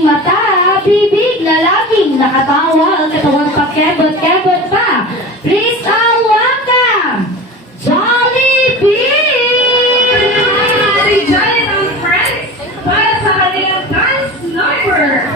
aking mata, bibig na laging nakatawa, katawan pa kebot-kebot pa. Please welcome, Jollibee! Si Jollibee and friends para sa kanilang dance number.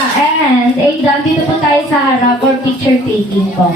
Hi, and Aidan, dito po tayo sa harap for picture taking po.